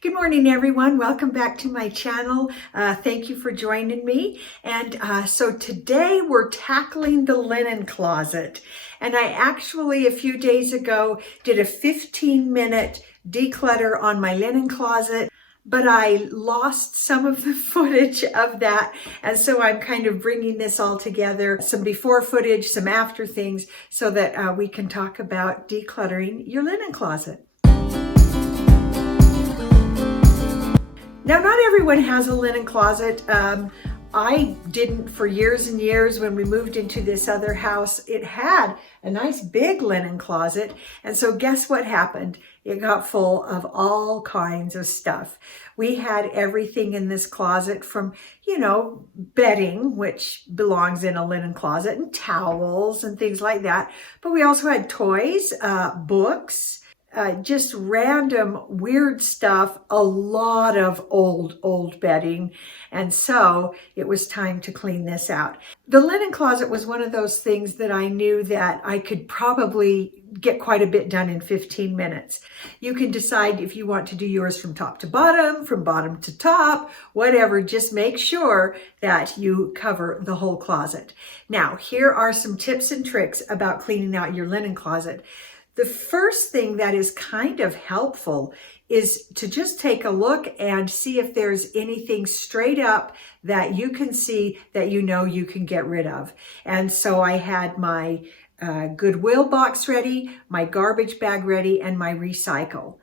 Good morning, everyone. Welcome back to my channel. Thank you for joining me. And so today we're tackling the linen closet. And I actually, a few days ago, did a 15-minute declutter on my linen closet, but I lost some of the footage of that. And so I'm kind of bringing this all together, some before footage, some after things, so that we can talk about decluttering your linen closet. Now, not everyone has a linen closet. I didn't for years and years. When we moved into this other house, it had a nice big linen closet. And so guess what happened? It got full of all kinds of stuff. We had everything in this closet from, bedding, which belongs in a linen closet, and towels and things like that. But we also had toys, books, just random weird stuff, a lot of old bedding. And so it was time to clean this out. The linen closet was one of those things that I knew that I could probably get quite a bit done in 15 minutes. You can decide if you want to do yours from top to bottom, from bottom to top, whatever. Just make sure that you cover the whole closet. Now, here are some tips and tricks about cleaning out your linen closet. The first thing that is kind of helpful is to just take a look and see if there's anything straight up that you can see that you can get rid of. And so I had my Goodwill box ready, my garbage bag ready, and my recycle.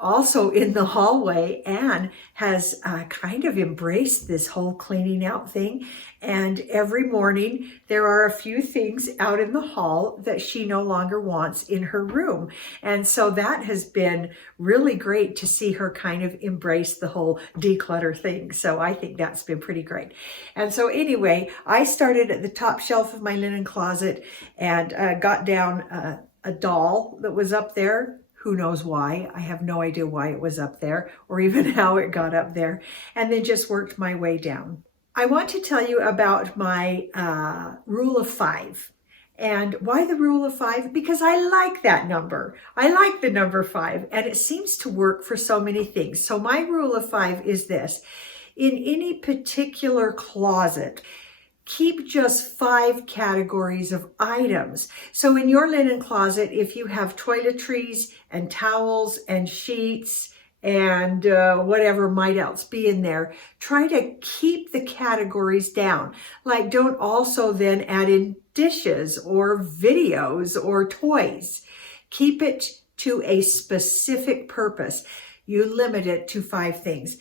Also in the hallway, Anne has kind of embraced this whole cleaning out thing. And every morning there are a few things out in the hall that she no longer wants in her room. And so that has been really great to see her kind of embrace the whole declutter thing. So I think that's been pretty great. And so anyway, I started at the top shelf of my linen closet and got down a doll that was up there. Who knows why? I have no idea why it was up there or even how it got up there, and then just worked my way down. I want to tell you about my rule of 5. And why the rule of 5? Because I like that number. I like the number 5, and it seems to work for so many things. So my rule of 5 is this: in any particular closet, keep just 5 categories of items. So in your linen closet, if you have toiletries and towels and sheets and whatever might else be in there, try to keep the categories down. Like, don't also then add in dishes or videos or toys. Keep it to a specific purpose. You limit it to 5 things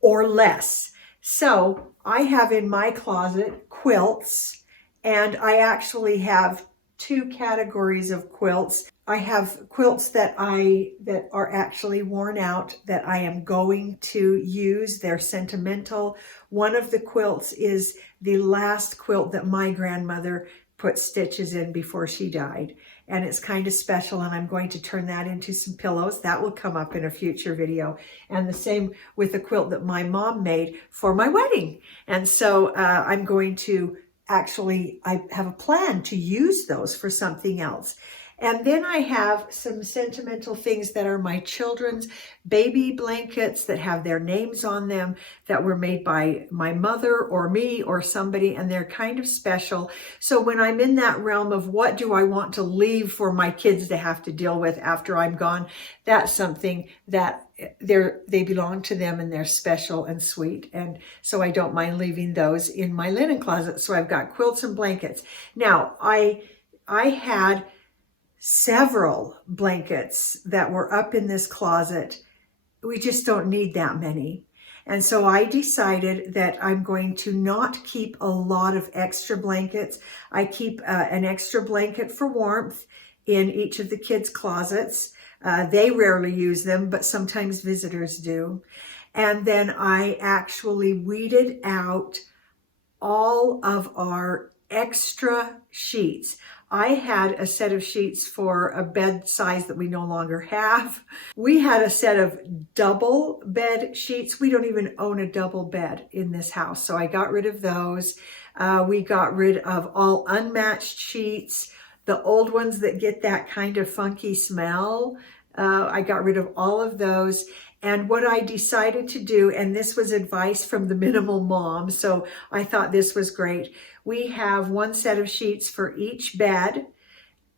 or less. So I have in my closet quilts, and I actually have 2 categories of quilts. I have quilts that are actually worn out that I am going to use. They're sentimental. One of the quilts is the last quilt that my grandmother put stitches in before she died. And it's kind of special, and I'm going to turn that into some pillows. That will come up in a future video. And the same with the quilt that my mom made for my wedding. And so I'm going to I have a plan to use those for something else. And then I have some sentimental things that are my children's baby blankets that have their names on them, that were made by my mother or me or somebody, and they're kind of special. So when I'm in that realm of what do I want to leave for my kids to have to deal with after I'm gone, that's something that they belong to them and they're special and sweet. And so I don't mind leaving those in my linen closet. So I've got quilts and blankets. Now, I had several blankets that were up in this closet. We just don't need that many. And so I decided that I'm going to not keep a lot of extra blankets. I keep an extra blanket for warmth in each of the kids' closets. They rarely use them, but sometimes visitors do. And then I actually weeded out all of our extra sheets. I had a set of sheets for a bed size that we no longer have. We had a set of double bed sheets. We don't even own a double bed in this house, so I got rid of those. We got rid of all unmatched sheets, the old ones that get that kind of funky smell. I got rid of all of those. And what I decided to do, and this was advice from the minimal mom, so I thought this was great. We have one set of sheets for each bed,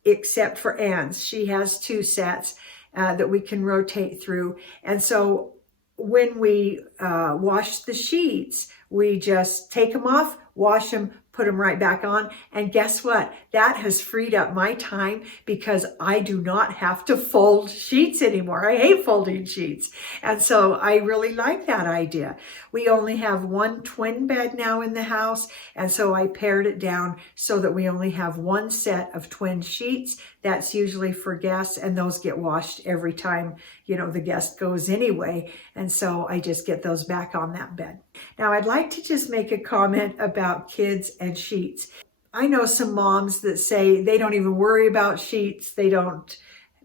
except for Anne's. She has two sets that we can rotate through. And so when we wash the sheets, we just take them off, wash them, put them right back on. And guess what? That has freed up my time because I do not have to fold sheets anymore. I hate folding sheets. And so I really like that idea. We only have one twin bed now in the house. And so I pared it down so that we only have one set of twin sheets. That's usually for guests, and those get washed every time, the guest goes anyway. And so I just get those back on that bed. Now I'd like to just make a comment about kids and sheets. I know some moms that say they don't even worry about sheets. They don't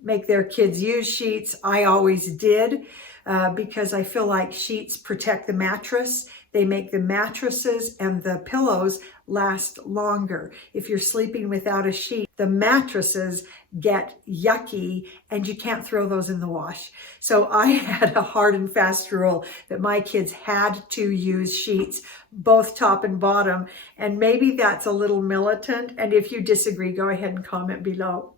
make their kids use sheets. I always did because I feel like sheets protect the mattress. They make the mattresses and the pillows last longer. If you're sleeping without a sheet, the mattresses get yucky and you can't throw those in the wash. So I had a hard and fast rule that my kids had to use sheets, both top and bottom. And maybe that's a little militant. And if you disagree, go ahead and comment below.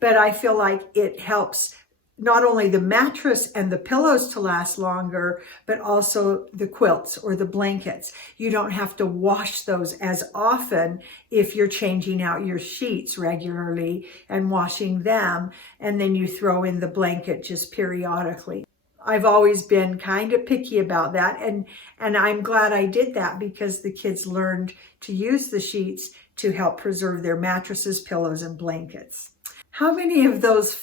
But I feel like it helps not only the mattress and the pillows to last longer, but also the quilts or the blankets. You don't have to wash those as often if you're changing out your sheets regularly and washing them, and then you throw in the blanket just periodically. I've always been kind of picky about that, and I'm glad I did that because the kids learned to use the sheets to help preserve their mattresses, pillows, and blankets. How many of those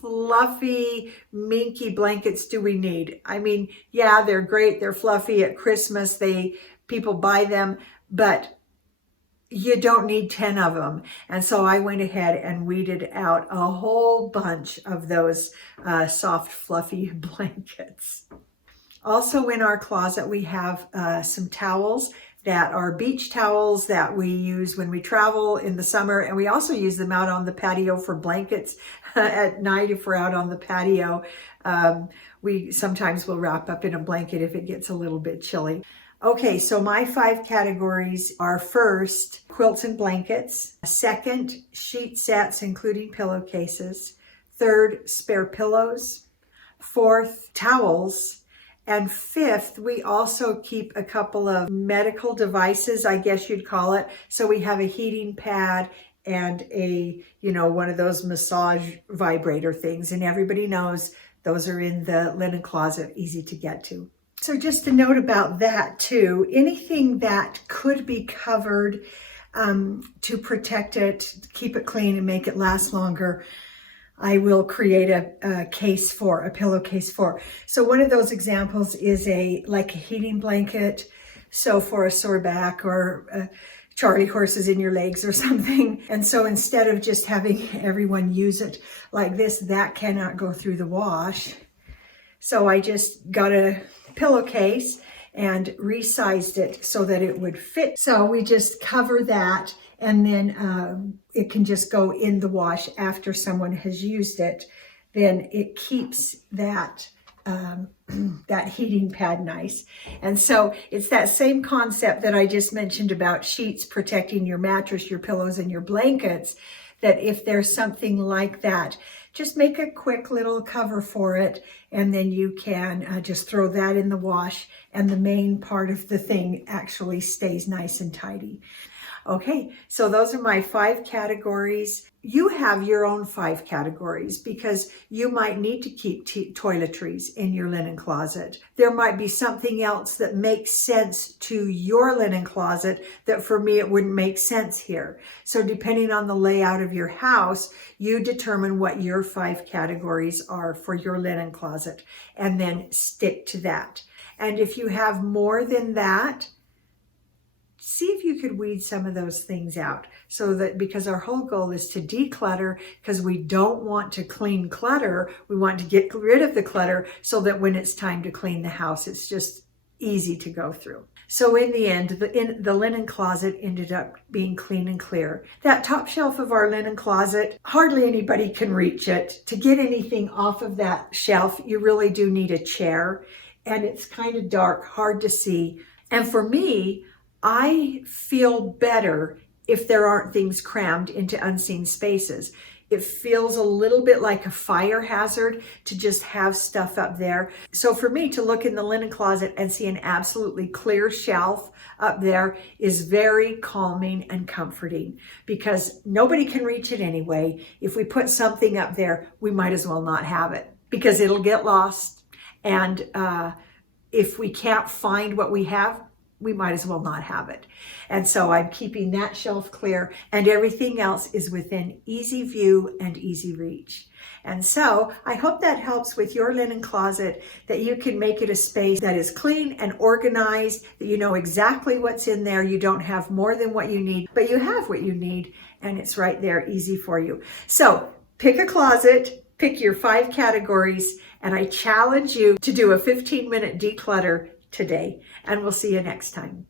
fluffy, minky blankets do we need? I mean, yeah, they're great. They're fluffy at Christmas. People buy them, but you don't need 10 of them. And so I went ahead and weeded out a whole bunch of those soft, fluffy blankets. Also in our closet, we have some towels that are beach towels that we use when we travel in the summer. And we also use them out on the patio for blankets at night if we're out on the patio. We sometimes will wrap up in a blanket if it gets a little bit chilly. Okay, so my 5 categories are: first, quilts and blankets; second, sheet sets including pillowcases; third, spare pillows; fourth, towels; and fifth, we also keep a couple of medical devices, I guess you'd call it. So we have a heating pad and one of those massage vibrator things. And everybody knows those are in the linen closet, easy to get to. So just a note about that too, anything that could be covered to protect it, keep it clean and make it last longer, I will create a pillowcase for. So one of those examples is like a heating blanket. So for a sore back or Charlie horses in your legs or something. And so instead of just having everyone use it like this, that cannot go through the wash. So I just got a pillowcase and resized it so that it would fit. So we just cover that, and then it can just go in the wash after someone has used it. Then it keeps that that heating pad nice. And so it's that same concept that I just mentioned about sheets protecting your mattress, your pillows, and your blankets, that if there's something like that, just make a quick little cover for it, and then you can just throw that in the wash, and the main part of the thing actually stays nice and tidy. Okay, so those are my 5 categories. You have your own 5 categories because you might need to keep toiletries in your linen closet. There might be something else that makes sense to your linen closet that for me it wouldn't make sense here. So depending on the layout of your house, you determine what your 5 categories are for your linen closet and then stick to that. And if you have more than that, see if you could weed some of those things out, so that, because our whole goal is to declutter, because we don't want to clean clutter. We want to get rid of the clutter so that when it's time to clean the house, it's just easy to go through. So in the end, the linen closet ended up being clean and clear. That top shelf of our linen closet, hardly anybody can reach it. To get anything off of that shelf, you really do need a chair, and it's kind of dark, hard to see. And for me, I feel better if there aren't things crammed into unseen spaces. It feels a little bit like a fire hazard to just have stuff up there. So for me to look in the linen closet and see an absolutely clear shelf up there is very calming and comforting, because nobody can reach it anyway. If we put something up there, we might as well not have it, because it'll get lost. And if we can't find what we have, we might as well not have it. And so I'm keeping that shelf clear, and everything else is within easy view and easy reach. And so I hope that helps with your linen closet, that you can make it a space that is clean and organized, that you know exactly what's in there. You don't have more than what you need, but you have what you need, and it's right there, easy for you. So pick a closet, pick your 5 categories, and I challenge you to do a 15-minute declutter today, and we'll see you next time.